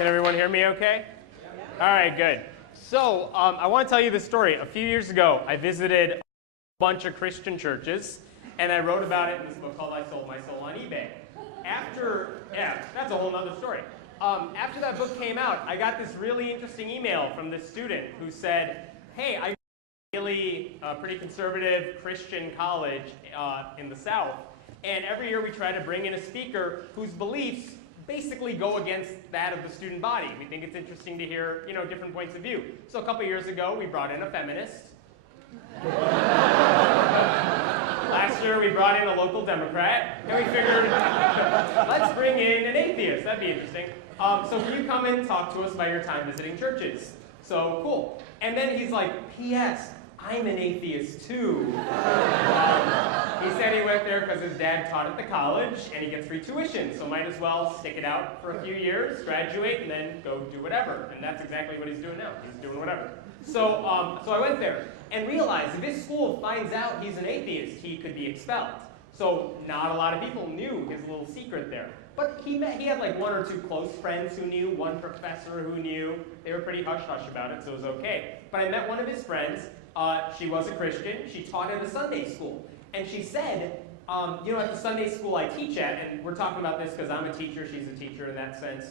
Can everyone hear me okay? All right, good. So I want to tell you this story. A few years ago, I visited a bunch of Christian churches, and I wrote about it in this book called I Sold My Soul on eBay. That's a whole other story. After that book came out, I got this really interesting email from this student who said, hey, I really pretty conservative Christian college in the South, and every year we try to bring in a speaker whose beliefs basically go against that of the student body. We think it's interesting to hear, different points of view. So a couple years ago, we brought in a feminist. Last year, we brought in a local Democrat, and we figured, let's bring in an atheist. That'd be interesting. So can you come and talk to us about your time visiting churches? So cool. And then he's like, P.S. I'm an atheist too. He said he went there because his dad taught at the college and he gets free tuition, so might as well stick it out for a few years, graduate, and then go do whatever. And that's exactly what he's doing now. He's doing whatever. So I went there and realized if his school finds out he's an atheist, he could be expelled. So not a lot of people knew his little secret there. But he had like one or two close friends who knew, one professor who knew. They were pretty hush-hush about it, so it was okay. But I met one of his friends. She was a Christian. She taught at a Sunday school. And she said, at the Sunday school I teach at, and we're talking about this because I'm a teacher, she's a teacher in that sense.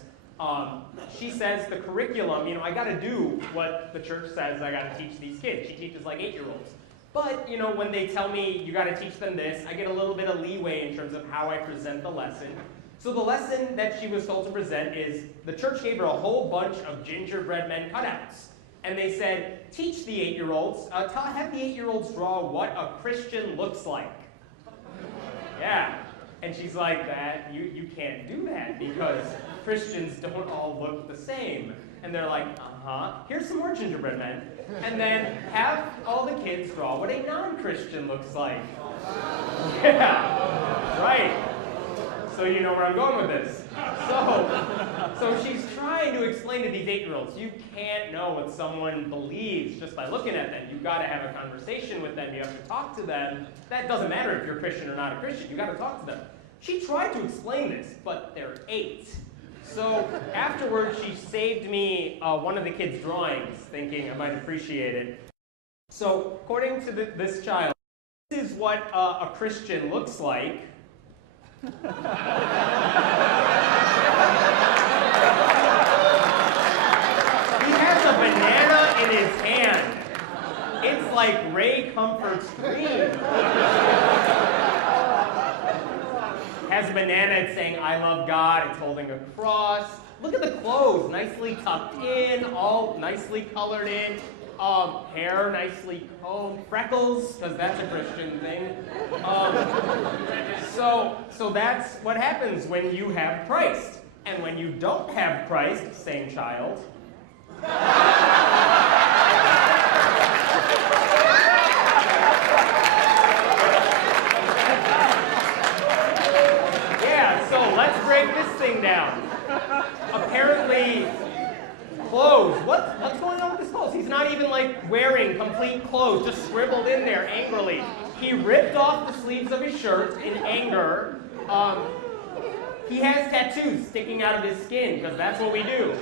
She says the curriculum, I got to do what the church says I got to teach these kids. She teaches like 8-year-olds. But, when they tell me you got to teach them this, I get a little bit of leeway in terms of how I present the lesson. So the lesson that she was told to present is the church gave her a whole bunch of gingerbread men cutouts. And they said, teach the 8-year-olds, have the 8-year-olds draw what a Christian looks like. Yeah. And she's like, that you can't do that because Christians don't all look the same. And they're like, here's some more gingerbread men. And then have all the kids draw what a non-Christian looks like. Yeah, right. So you know where I'm going with this. So she's trying to explain to these 8-year-olds, you can't know what someone believes just by looking at them. You've got to have a conversation with them. You have to talk to them. That doesn't matter if you're Christian or not a Christian. You've got to talk to them. She tried to explain this, but they're 8. So afterwards, she saved me one of the kids' drawings, thinking I might appreciate it. So according to this child, this is what a Christian looks like. He has a banana in his hand. It's like Ray Comfort's dream. Has a banana, it's saying, I love God, it's holding a cross. Look at the clothes, nicely tucked in, all nicely colored in. Hair nicely combed, freckles, because that's a Christian thing. So that's what happens when you have Christ. And when you don't have Christ, same child. Yeah, so let's break this thing down. Apparently, clothes. What's going on with his clothes? He's not even wearing complete clothes, just scribbled in there angrily. He ripped off the sleeves of his shirt in anger. He has tattoos sticking out of his skin, because that's what we do.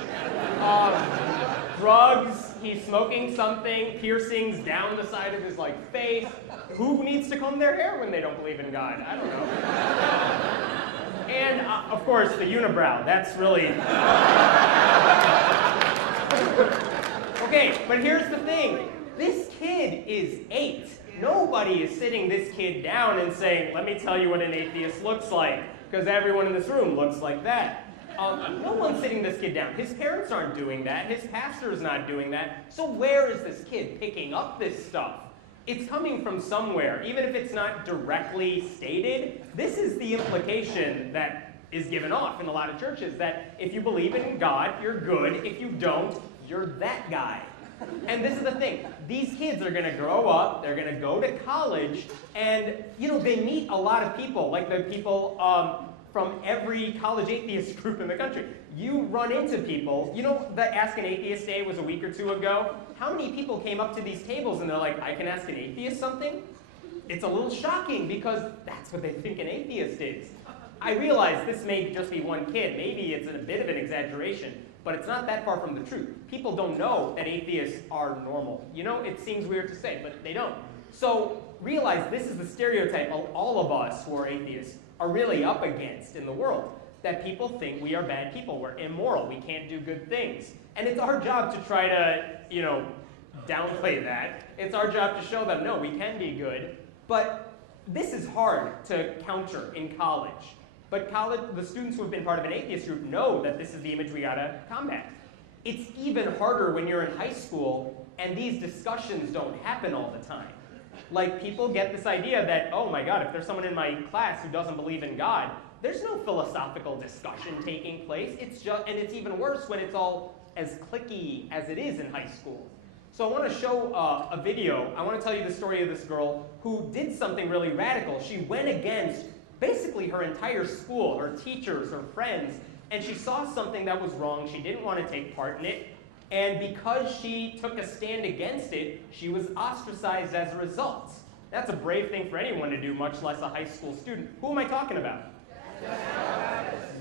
Drugs, he's smoking something, piercings down the side of his face. Who needs to comb their hair when they don't believe in God? I don't know. And, of course, the unibrow. That's really... Okay, but here's the thing. This kid is 8. Nobody is sitting this kid down and saying, let me tell you what an atheist looks like, because everyone in this room looks like that. No one's sitting this kid down. His parents aren't doing that. His pastor's not doing that. So where is this kid picking up this stuff? It's coming from somewhere. Even if it's not directly stated, this is the implication that is given off in a lot of churches, that if you believe in God, you're good. If you don't, you're that guy. And this is the thing. These kids are going to grow up, they're going to go to college, and, they meet a lot of people, like the people from every college atheist group in the country. You run into people. The Ask an Atheist Day was a week or two ago. How many people came up to these tables and they're like, I can ask an atheist something? It's a little shocking because that's what they think an atheist is. I realize this may just be one kid. Maybe it's a bit of an exaggeration, but it's not that far from the truth. People don't know that atheists are normal. You know, it seems weird to say, but they don't. So realize this is the stereotype all of us who are atheists are really up against in the world. That people think we are bad people, we're immoral, we can't do good things. And it's our job to try to, you know, downplay that. It's our job to show them, no, we can be good. But this is hard to counter in college. But the students who have been part of an atheist group know that this is the image we gotta combat. It's even harder when you're in high school and these discussions don't happen all the time. Like, people get this idea that, oh my God, if there's someone in my class who doesn't believe in God, there's no philosophical discussion taking place. And it's even worse when it's all as cliquey as it is in high school. So I want to show a video. I want to tell you the story of this girl who did something really radical. She went against basically her entire school, her teachers, her friends, and she saw something that was wrong. She didn't want to take part in it. And because she took a stand against it, she was ostracized as a result. That's a brave thing for anyone to do, much less a high school student. Who am I talking about?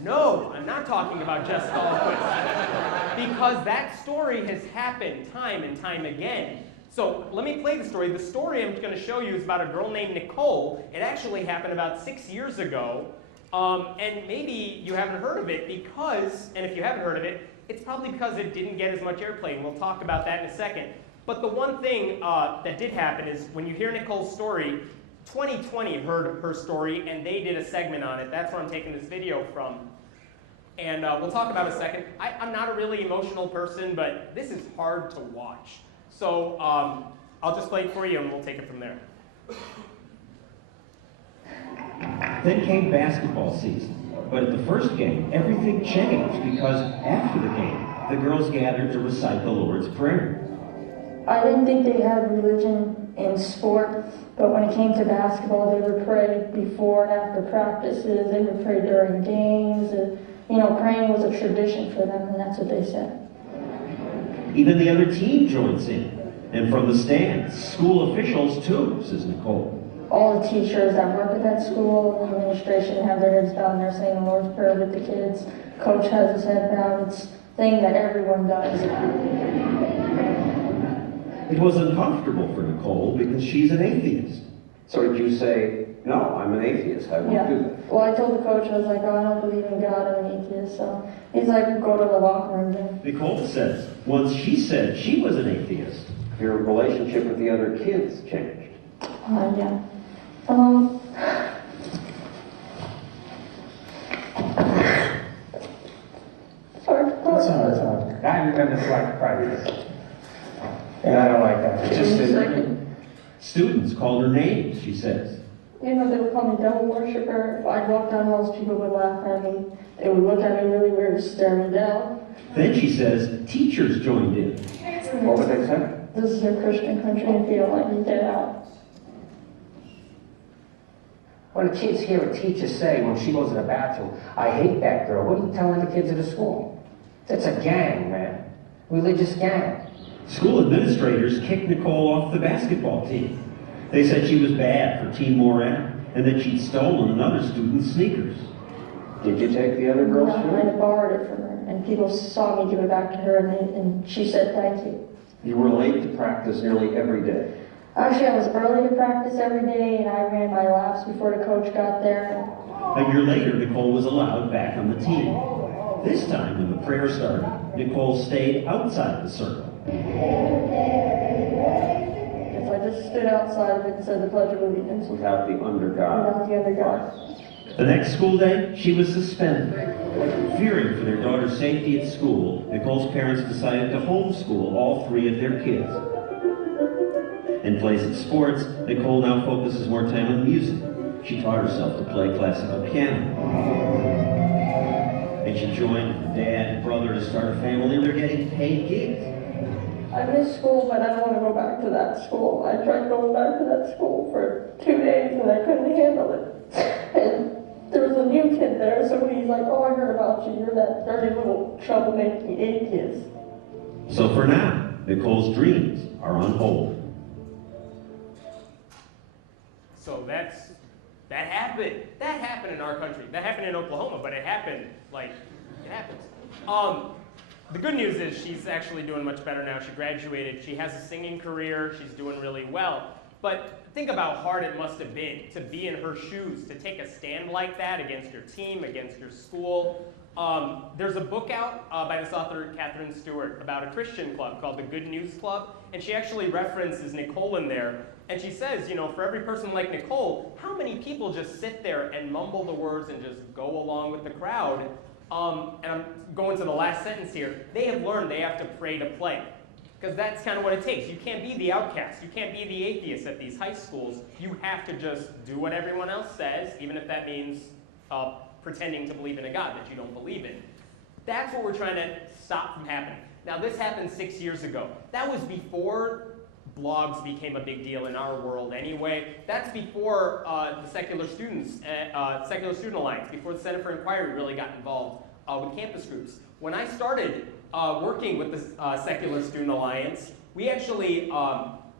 No, I'm not talking about Jess Dahlquist. Because that story has happened time and time again. So let me play the story. The story I'm going to show you is about a girl named Nicole. It actually happened about 6 years ago. And maybe you haven't heard of it because, and if you haven't heard of it, it's probably because it didn't get as much airplay, and we'll talk about that in a second. But the one thing that did happen is when you hear Nicole's story, 2020 heard her story, and they did a segment on it. That's where I'm taking this video from. And we'll talk about it in a second. I'm not a really emotional person, but this is hard to watch. So I'll just play it for you, and we'll take it from there. Then came basketball season. But at the first game, everything changed because after the game, the girls gathered to recite the Lord's Prayer. I didn't think they had religion in sport, but when it came to basketball, they would pray before and after practices. They would pray during games. And, you know, praying was a tradition for them, and that's what they said. Even the other team joins in. And from the stands, school officials too, says Nicole. All the teachers that work at that school and the administration have their heads down there saying the Lord's Prayer with the kids. Coach has his head down. It's a thing that everyone does. It was uncomfortable for Nicole because she's an atheist. So did you say, no, I'm an atheist, I won't do that? Well, I told the coach, I was like, oh, I don't believe in God, I'm an atheist. So he's like, go to the locker room then. Nicole says once she said she was an atheist, Your relationship with the other kids changed. Yeah. Sorry. That's all. I remember it's like practice. And I don't like that. It just students called her names, she says. You know, they would call me devil worshiper. If I'd walk down halls, people would laugh at me. They would look at me really weird, stare me down. Then she says teachers joined in. What would they say? This is a Christian country, and if you don't like me, get out. when the kids hear a teacher say when she goes to the bathroom, I hate that girl, what are you telling the kids at the school? That's a gang, man. Religious gang. School administrators kicked Nicole off the basketball team. They said she was bad for team morale and that she'd stolen another student's sneakers. Did you take the other girl's No, shoe? I borrowed it from her, and people saw me give it back to her, and she said thank you. You were late to practice nearly every day. Actually, I was early to practice every day, and I ran my laps before the coach got there. A year later, Nicole was allowed back on the team. This time, when the prayer started, Nicole stayed outside the circle. If I just stood outside of it and said the Pledge of Allegiance Without the under God. without the other God. The next school day, she was suspended. Fearing for their daughter's safety at school, Nicole's parents decided to homeschool all three of their kids. In place of sports, Nicole now focuses more time on music. She taught herself to play classical piano. And she joined her dad and brother to start a family. They're getting paid gigs. I miss school, but I don't want to go back to that school. I tried going back to that school for 2 days, and I couldn't handle it. And there was a new kid there, so he's like, oh, I heard about you. You're that dirty little troublemaking atheist. So for now, Nicole's dreams are on hold. So that happened. That happened. happen in our country. That happened in Oklahoma, but it happened, like, it happens. The good news is she's actually doing much better now. She graduated. She has a singing career. She's doing really well. But think about how hard it must have been to be in her shoes, to take a stand like that against your team, against your school. There's a book out by this author, Catherine Stewart, about a Christian club called the Good News Club. And she actually references Nicole in there. And she says, you know, for every person like Nicole, how many people just sit there and mumble the words and just go along with the crowd? And I'm going to the last sentence here. They have learned they have to pray to play. Because that's kind of what it takes. You can't be the outcast. You can't be the atheist at these high schools. You have to just do what everyone else says, even if that means pretending to believe in a God that you don't believe in. That's what we're trying to stop from happening. Now, this happened 6 years ago. That was before blogs became a big deal in our world anyway. That's before the Secular Student Alliance, before the Center for Inquiry really got involved with campus groups. When I started working with the Secular Student Alliance, we actually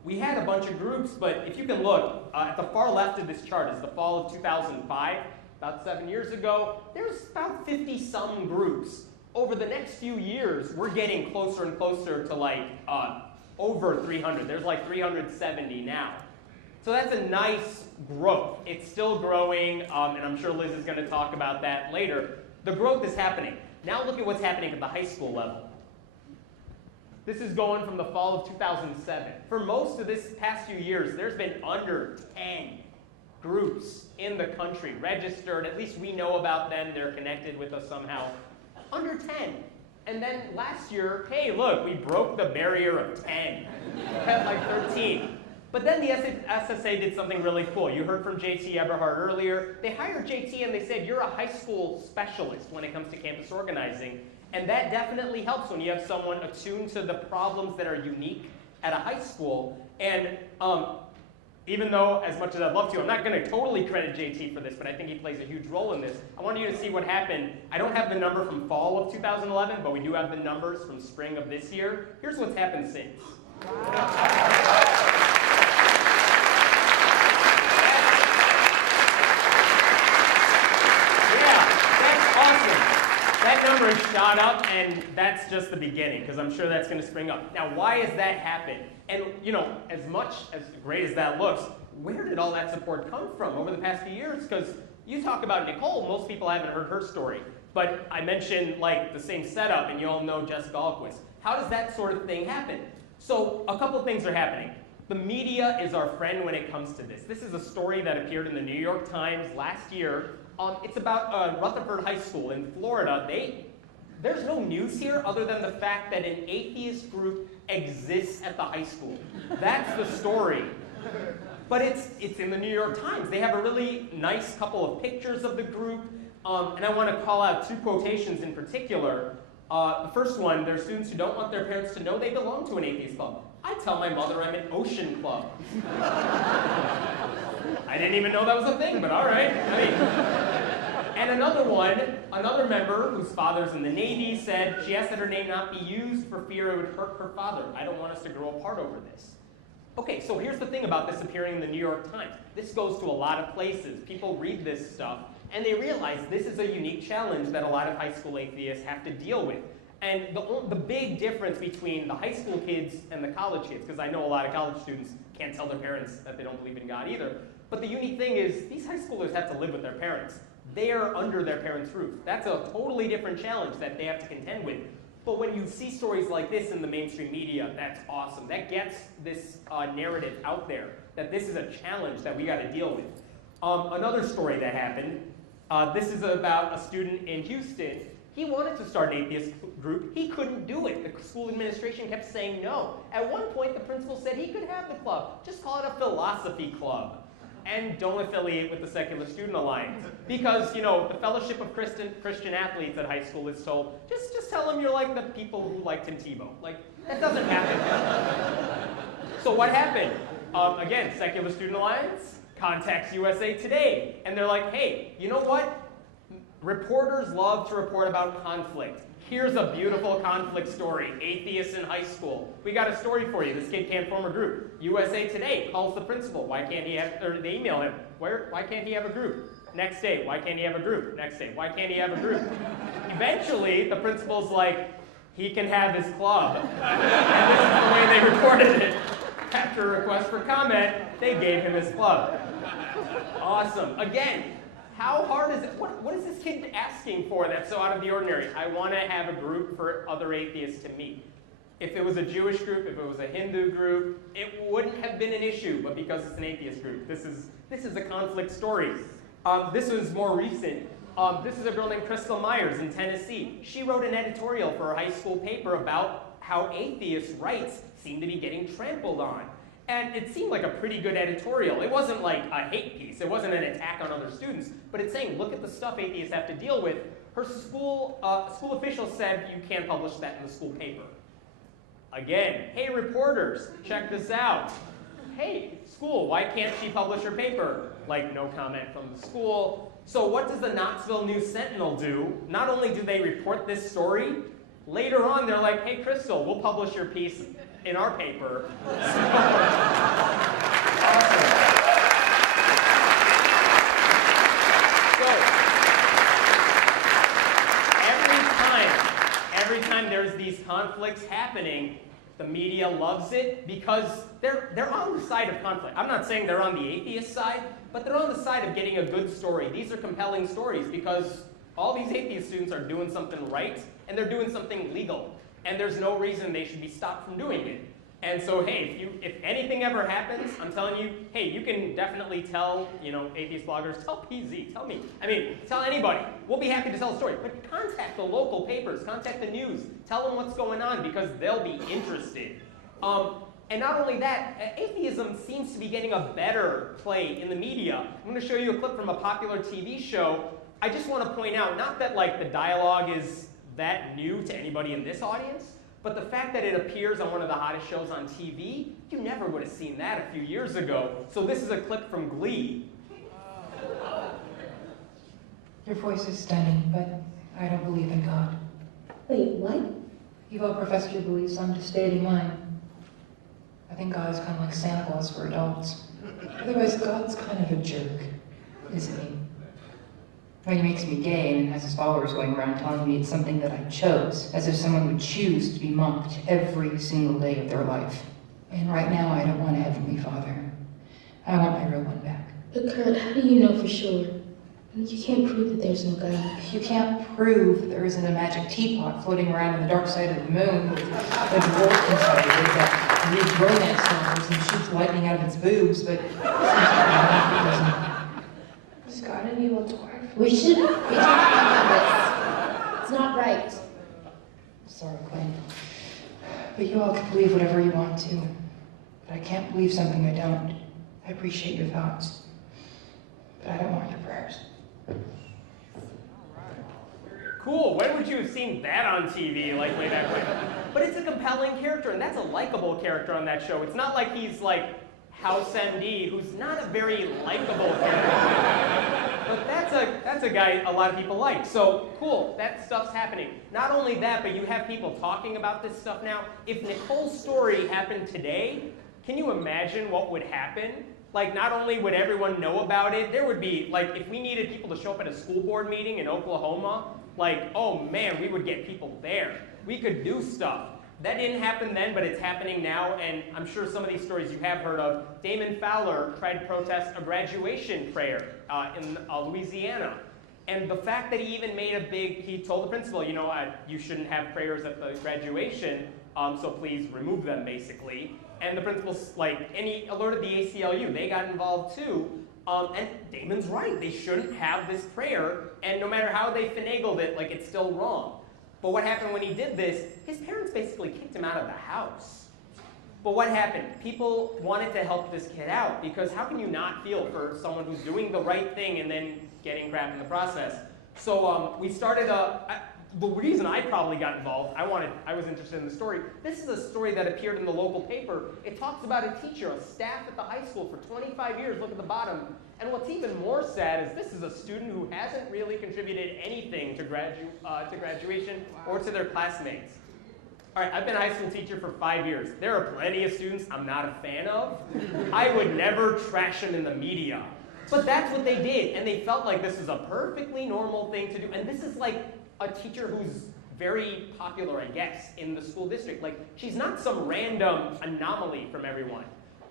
we had a bunch of groups, but if you can look, at the far left of this chart is the fall of 2005, about 7 years ago. There's about 50-some groups. Over the next few years, we're getting closer and closer to like over 300. There's like 370 now. So that's a nice growth. It's still growing, and I'm sure Liz is going to talk about that later. The growth is happening. Now look at what's happening at the high school level. This is going from the fall of 2007. For most of this past few years, there's been under 10 groups in the country registered. At least we know about them. They're connected with us somehow. Under 10. And then last year, hey, look, we broke the barrier of 10. We had like 13. But then the SSA did something really cool. You heard from JT Eberhard earlier. They hired JT and they said, you're a high school specialist when it comes to campus organizing. And that definitely helps when you have someone attuned to the problems that are unique at a high school. And even though, as much as I'd love to, I'm not going to totally credit JT for this, but I think he plays a huge role in this. I want you to see what happened. I don't have the number from fall of 2011, but we do have the numbers from spring of this year. Here's what's happened since. That number has shot up, and that's just the beginning, because I'm sure that's going to spring up. Now, why has that happened? And, you know, as great as that looks, where did all that support come from over the past few years? Because you talk about Nicole, most people haven't heard her story. But I mentioned, like, the same setup, and you all know Jessica Alquist. How does that sort of thing happen? So, a couple things are happening. The media is our friend when it comes to this. This is a story that appeared in the New York Times last year. It's about Rutherford High School in Florida. There's no news here other than the fact that an atheist group exists at the high school. That's the story. But it's in the New York Times. They have a really nice couple of pictures of the group. And I want to call out two quotations in particular. The first one, there are students who don't want their parents to know they belong to an atheist club. I tell my mother I'm an ocean club. I didn't even know that was a thing, but all right. And another member whose father's in the Navy said she asked that her name not be used for fear it would hurt her father. I don't want us to grow apart over this. Okay, so here's the thing about this appearing in the New York Times. This goes to a lot of places. People read this stuff, and they realize this is a unique challenge that a lot of high school atheists have to deal with. And the big difference between the high school kids and the college kids, because I know a lot of college students can't tell their parents that they don't believe in God either, but the unique thing is these high schoolers have to live with their parents. They are under their parents' roof. That's a totally different challenge that they have to contend with. But when you see stories like this in the mainstream media, that's awesome. That gets this narrative out there, that this is a challenge that we got to deal with. Another story that happened, this is about a student in Houston. He wanted to start an atheist group. He couldn't do it. The school administration kept saying no. At one point, the principal said he could have the club. Just call it a philosophy club. And don't affiliate with the Secular Student Alliance. Because, you know, the Fellowship of Christian Athletes at high school is told, just tell them you're like the people who like Tim Tebow. Like, that doesn't happen. So what happened? Again, Secular Student Alliance contacts USA Today. And they're like, hey, you know what? Reporters love to report about conflict. Here's a beautiful conflict story. Atheists in high school. We got a story for you. This kid can't form a group. USA Today calls the principal. Why can't he have, or they email him. Why can't he have a group? Next day, why can't he have a group? Next day, why can't he have a group? Eventually, the principal's like, he can have his club. And this is the way they reported it. After a request for comment, they gave him his club. Awesome. Again, how hard is it? What is this kid asking for that's so out of the ordinary? I want to have a group for other atheists to meet. If it was a Jewish group, if it was a Hindu group, it wouldn't have been an issue, but because it's an atheist group, this is a conflict story. This was more recent. This is a girl named Crystal Myers in Tennessee. She wrote an editorial for her high school paper about how atheist rights seem to be getting trampled on. And it seemed like a pretty good editorial. It wasn't like a hate piece. It wasn't an attack on other students. But it's saying, look at the stuff atheists have to deal with. Her school officials said, you can't publish that in the school paper. Again, hey reporters, check this out. Hey, school, why can't she publish her paper? Like, no comment from the school. So what does the Knoxville News Sentinel do? Not only do they report this story, later on they're like, hey Crystal, we'll publish your piece in our paper. Every time there's these conflicts happening, the media loves it because they're on the side of conflict. I'm not saying they're on the atheist side, but they're on the side of getting a good story. These are compelling stories because all these atheist students are doing something right and they're doing something legal. And there's no reason they should be stopped from doing it. And so, hey, if anything ever happens, I'm telling you, hey, you can definitely tell, atheist bloggers, tell PZ, tell me. Tell anybody. We'll be happy to tell a story. But contact the local papers, contact the news, tell them what's going on because they'll be interested. And not only that, atheism seems to be getting a better play in the media. I'm going to show you a clip from a popular TV show. I just want to point out, not that the dialogue is that new to anybody in this audience, but the fact that it appears on one of the hottest shows on TV, you never would have seen that a few years ago. So this is a clip from Glee. Your voice is stunning, but I don't believe in God. Wait, what? You've all professed your beliefs, I'm just stating mine. I think God is kind of like Santa Claus for adults. Otherwise, God's kind of a jerk, isn't he? Well, he makes me gay and has his followers going around telling me it's something that I chose, as if someone would choose to be mocked every single day of their life. And right now, I don't want a Heavenly Father. I want my real one back. But Kurt, how do you know for sure? You can't prove that there's no God. You can't prove that there isn't a magic teapot floating around on the dark side of the moon with a dwarf inside of it that reads romance novels and shoots lightning out of its boobs, but Is God an evil dwarf? We shouldn't be talking about this. It's not right. sorry, Quinn. But you all can believe whatever you want to. But I can't believe something I don't. I appreciate your thoughts. But I don't want your prayers. Cool, when would you have seen that on TV, like way back when? But it's a compelling character, and that's a likable character on that show. It's not like he's like House MD, who's not a very likable character. But that's a guy a lot of people like. So cool, that stuff's happening. Not only that, but you have people talking about this stuff now. If Nicole's story happened today, can you imagine what would happen? Like, not only would everyone know about it, there would be, like, if we needed people to show up at a school board meeting in Oklahoma, like, oh man, we would get people there. We could do stuff. That didn't happen then, but it's happening now, and I'm sure some of these stories you have heard of. Damon Fowler tried to protest a graduation prayer in Louisiana. And the fact that he even made he told the principal, you know, you shouldn't have prayers at the graduation, so please remove them, basically. And the principal's like, and he alerted the ACLU. They got involved too. And Damon's right. They shouldn't have this prayer. And no matter how they finagled it, like, it's still wrong. But what happened when he did this, his parents basically kicked him out of the house. But what happened? People wanted to help this kid out, because how can you not feel for someone who's doing the right thing and then getting crap in the process? So we started the reason I probably got involved, I was interested in the story. This is a story that appeared in the local paper. It talks about a teacher, a staff at the high school for 25 years. Look at the bottom. And what's even more sad is this is a student who hasn't really contributed anything to graduation or to their classmates. All right, I've been a high school teacher for 5 years. There are plenty of students I'm not a fan of. I would never trash them in the media. But that's what they did, and they felt like this is a perfectly normal thing to do. And this is like a teacher who's very popular, I guess, in the school district. Like, she's not some random anomaly from everyone.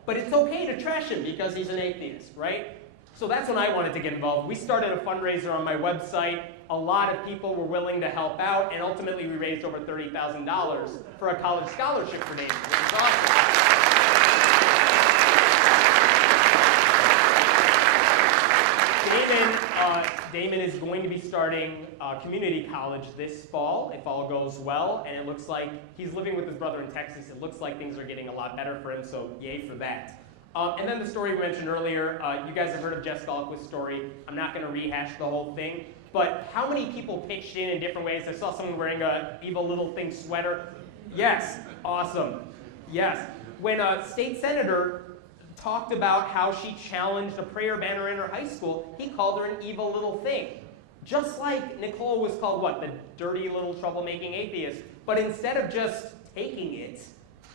But it's okay to trash him because he's an atheist, right? So that's when I wanted to get involved. We started a fundraiser on my website. A lot of people were willing to help out, and ultimately we raised over $30,000 for a college scholarship for Damon, which is awesome. Damon is going to be starting community college this fall, if all goes well, and it looks like he's living with his brother in Texas. It looks like things are getting a lot better for him, so yay for that. And then the story we mentioned earlier, you guys have heard of Jess Galquist's story. I'm not going to rehash the whole thing, but how many people pitched in different ways? I saw someone wearing a Evil Little Thing sweater. Yes, awesome. Yes. When a state senator talked about how she challenged a prayer banner in her high school, he called her an evil little thing. Just like Nicole was called, what, the dirty little troublemaking atheist. But instead of just taking it,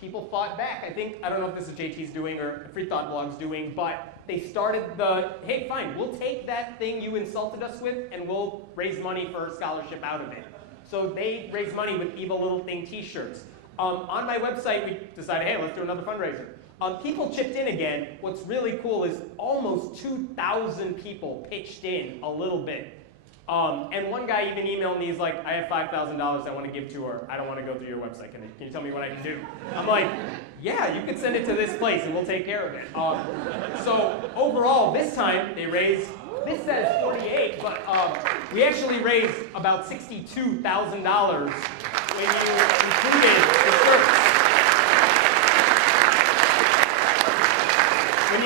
people fought back. I don't know if this is JT's doing or Free Thought Blog's doing, but they started the, hey, fine, we'll take that thing you insulted us with and we'll raise money for a scholarship out of it. So they raised money with Evil Little Thing t-shirts. On my website, we decided, hey, let's do another fundraiser. People chipped in again. What's really cool is almost 2,000 people pitched in a little bit. And one guy even emailed me, he's like, I have $5,000 I want to give to her. I don't want to go through your website. Can you tell me what I can do? I'm like, yeah, you can send it to this place and we'll take care of it. So overall, this time they raised, this says 48, but we actually raised about $62,000 when you included the shirts. When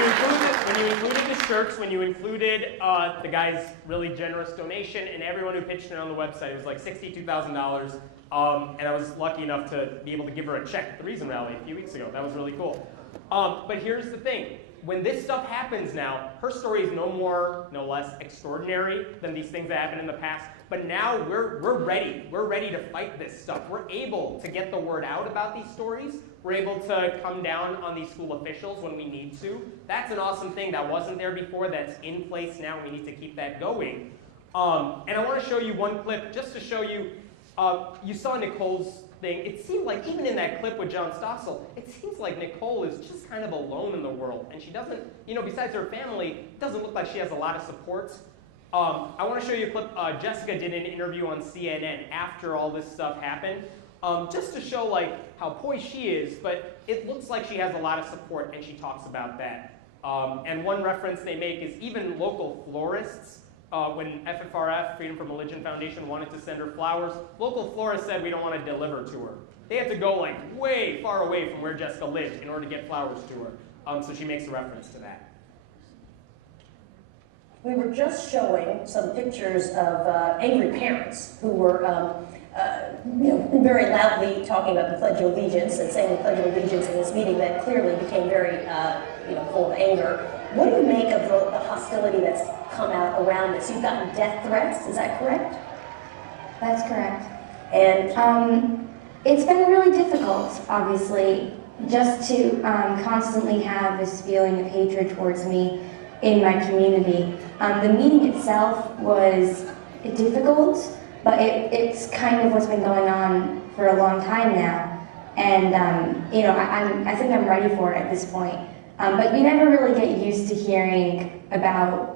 you included the shirts, when you included the guy's really generous donation, and everyone who pitched in on the website, it was like $62,000. And I was lucky enough to be able to give her a check at the Reason Rally a few weeks ago. That was really cool. But here's the thing. When this stuff happens now, her story is no more, no less extraordinary than these things that happened in the past. But now we're ready. We're ready to fight this stuff. We're able to get the word out about these stories. We're able to come down on these school officials when we need to. That's an awesome thing that wasn't there before, that's in place now. We need to keep that going. And I want to show you one clip just to show you, you saw Nicole's thing. It seemed like, even in that clip with John Stossel, it seems like Nicole is just kind of alone in the world. And she doesn't, besides her family, it doesn't look like she has a lot of support. I want to show you a clip. Jessica did an interview on CNN after all this stuff happened, just to show how poised she is, but it looks like she has a lot of support, and she talks about that. And one reference they make is even local florists, when FFRF, Freedom from Religion Foundation, wanted to send her flowers, local florists said we don't want to deliver to her. They had to go way far away from where Jessica lived in order to get flowers to her. So she makes a reference to that. We were just showing some pictures of angry parents who were very loudly talking about the Pledge of Allegiance and saying the Pledge of Allegiance in this meeting that clearly became very full of anger. What do you make of the hostility that's come out around this? You've gotten death threats, is that correct? That's correct. And it's been really difficult, obviously, just to constantly have this feeling of hatred towards me in my community. The meeting itself was difficult, but it's kind of what's been going on for a long time now. And I think I'm ready for it at this point. But you never really get used to hearing about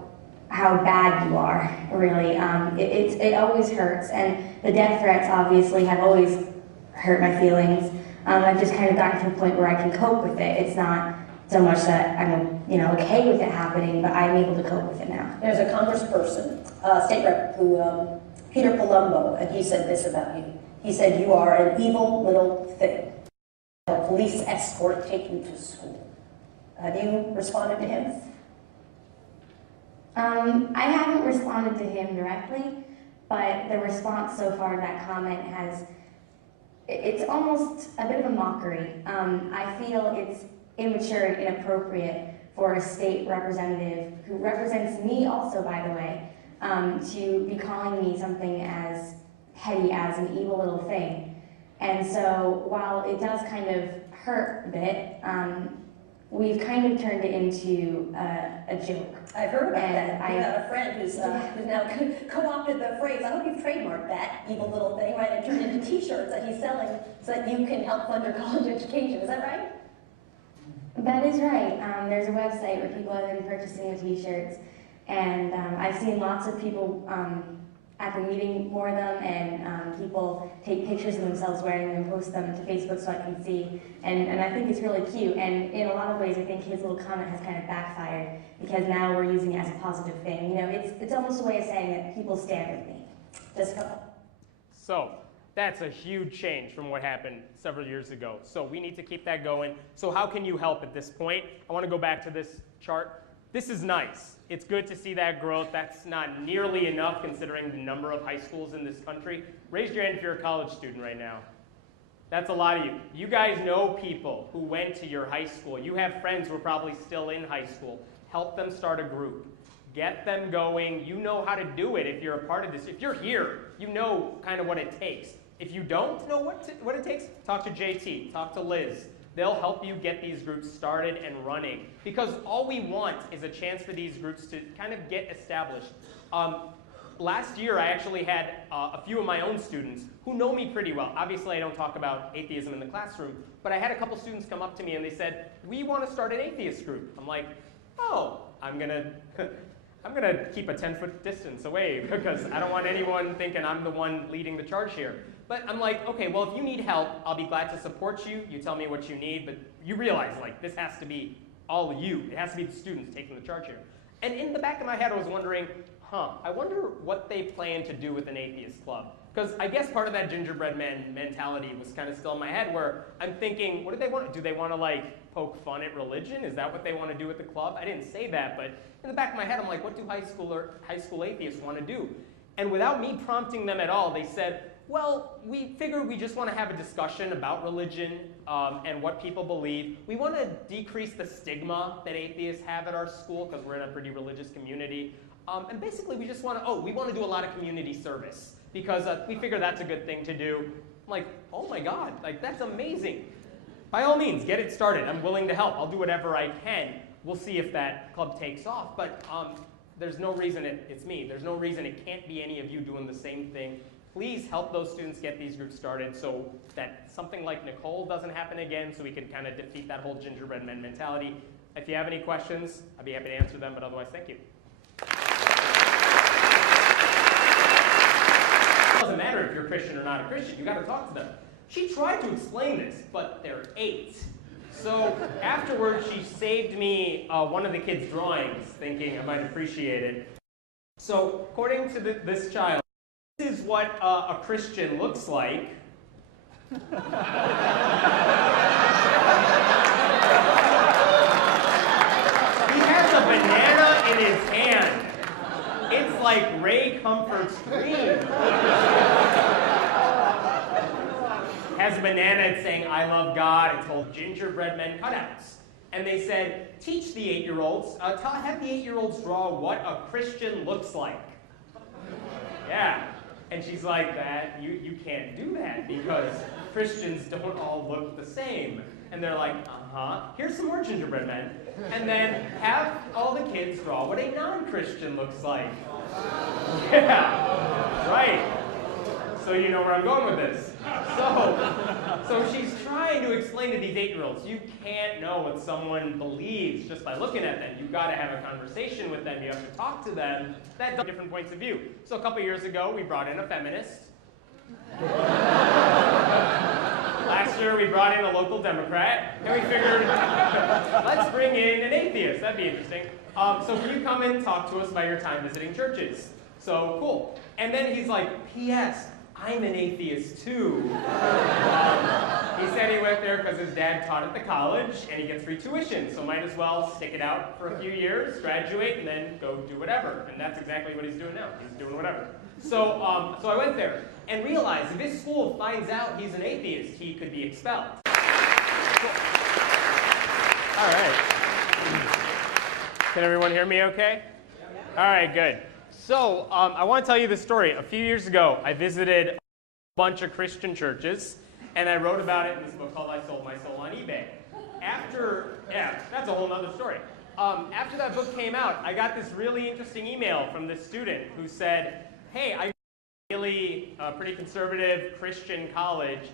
how bad you are, really. It always hurts, and the death threats obviously have always hurt my feelings. I've just kind of gotten to a point where I can cope with it. It's not so much that I'm okay with it happening, but I'm able to cope with it now. there's a congressperson, state rep, who, Peter Palumbo, and he said this about you. He said, you are an evil little thing. A police escort take you to school. Have you responded to him? I haven't responded to him directly, but the response so far to that comment it's almost a bit of a mockery. I feel it's immature and inappropriate for a state representative, who represents me also, by the way, to be calling me something as petty as an evil little thing. And so while it does kind of hurt a bit, we've kind of turned it into a joke. I've heard about And that. You got a friend who's now co-opted the phrase. I hope you've trademarked that evil little thing, right? And turned into T-shirts that he's selling so that you can help fund your college education. Is that right? That is right. There's a website where people have been purchasing the t-shirts, and I've seen lots of people at the meeting wear them, and people take pictures of themselves wearing them and post them to Facebook so I can see, and I think it's really cute, and in a lot of ways I think his little comment has kind of backfired, because now we're using it as a positive thing. You know, it's almost a way of saying that people stand with me. Just go. So that's a huge change from what happened several years ago. So we need to keep that going. So how can you help at this point? I want to go back to this chart. This is nice. It's good to see that growth. That's not nearly enough considering the number of high schools in this country. Raise your hand if you're a college student right now. That's a lot of you. You guys know people who went to your high school. You have friends who are probably still in high school. Help them start a group. Get them going. You know how to do it if you're a part of this. If you're here, you know kind of what it takes. If you don't know what it takes, talk to JT, talk to Liz. They'll help you get these groups started and running. Because all we want is a chance for these groups to kind of get established. Last year, I actually had a few of my own students who know me pretty well. Obviously, I don't talk about atheism in the classroom, but I had a couple students come up to me and they said, "We want to start an atheist group." I'm like, "Oh, I'm gonna keep a 10-foot distance away because I don't want anyone thinking I'm the one leading the charge here." But I'm like, okay, well, if you need help, I'll be glad to support you. You tell me what you need, but you realize, like, this has to be all of you. It has to be the students taking the charge here. And in the back of my head, I was wondering, I wonder what they plan to do with an atheist club. Because I guess part of that gingerbread man mentality was kind of still in my head where I'm thinking, what do they want? Do they want to, like, poke fun at religion? Is that what they want to do with the club? I didn't say that, but in the back of my head, I'm like, what do high school atheists want to do? And without me prompting them at all, they said, well, we figure we just want to have a discussion about religion and what people believe. We want to decrease the stigma that atheists have at our school because we're in a pretty religious community. And basically, we just want to, we want to do a lot of community service because we figure that's a good thing to do. I'm like, oh my God, like that's amazing. By all means, get it started. I'm willing to help. I'll do whatever I can. We'll see if that club takes off. But there's no reason it's me. There's no reason it can't be any of you doing the same thing. Please help those students get these groups started so that something like Nicole doesn't happen again, so we can kind of defeat that whole gingerbread men mentality. If you have any questions, I'd be happy to answer them, but otherwise, thank you. It doesn't matter if you're Christian or not a Christian. You got to talk to them. She tried to explain this, but they're 8. So afterwards, she saved me one of the kids' drawings, thinking I might appreciate it. So according to this child, this is what a Christian looks like. He has a banana in his hand. It's like Ray Comfort's dream. Has a banana, it's saying, "I love God." It's called gingerbread men cutouts. And they said, teach the 8-year-olds, have the 8-year-olds draw what a Christian looks like. Yeah. And she's like, you can't do that because Christians don't all look the same. And they're like, here's some more gingerbread men. And then have all the kids draw what a non-Christian looks like. Yeah, right. So you know where I'm going with this. So she's trying to explain to these 8-year-olds, you can't know what someone believes just by looking at them. You've got to have a conversation with them. You have to talk to them. That's different points of view. So a couple years ago, we brought in a feminist. Last year, we brought in a local Democrat. And we figured, let's bring in an atheist. That'd be interesting. So can you come and talk to us about your time visiting churches? So cool. And then he's like, P.S. I'm an atheist too. He said he went there because his dad taught at the college and he gets free tuition, so might as well stick it out for a few years, graduate, and then go do whatever. And that's exactly what he's doing now. He's doing whatever. So I went there and realized if his school finds out he's an atheist, he could be expelled. Cool. All right. Can everyone hear me okay? All right, good. So I want to tell you this story. A few years ago, I visited a bunch of Christian churches, and I wrote about it in this book called I Sold My Soul on eBay. That's a whole other story. after that book came out, I got this really interesting email from this student who said, hey, I really pretty conservative Christian college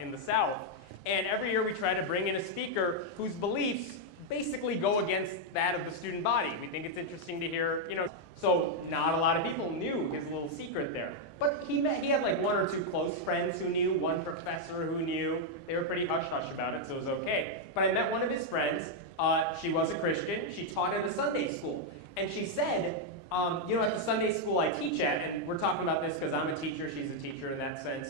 in the South, and every year we try to bring in a speaker whose beliefs basically go against that of the student body. We think it's interesting to hear, so not a lot of people knew his little secret there. But he had like 1 or 2 close friends who knew, one professor who knew. They were pretty hush-hush about it, so it was okay. But I met one of his friends. She was a Christian. She taught at a Sunday school. And she said, at the Sunday school I teach at, and we're talking about this because I'm a teacher, she's a teacher in that sense.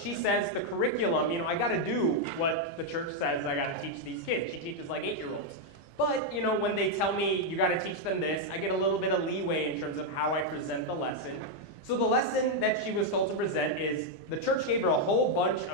She says the curriculum, I got to do what the church says I got to teach these kids. She teaches like 8-year-olds. But, when they tell me you got to teach them this, I get a little bit of leeway in terms of how I present the lesson. So the lesson that she was told to present is the church gave her a whole bunch of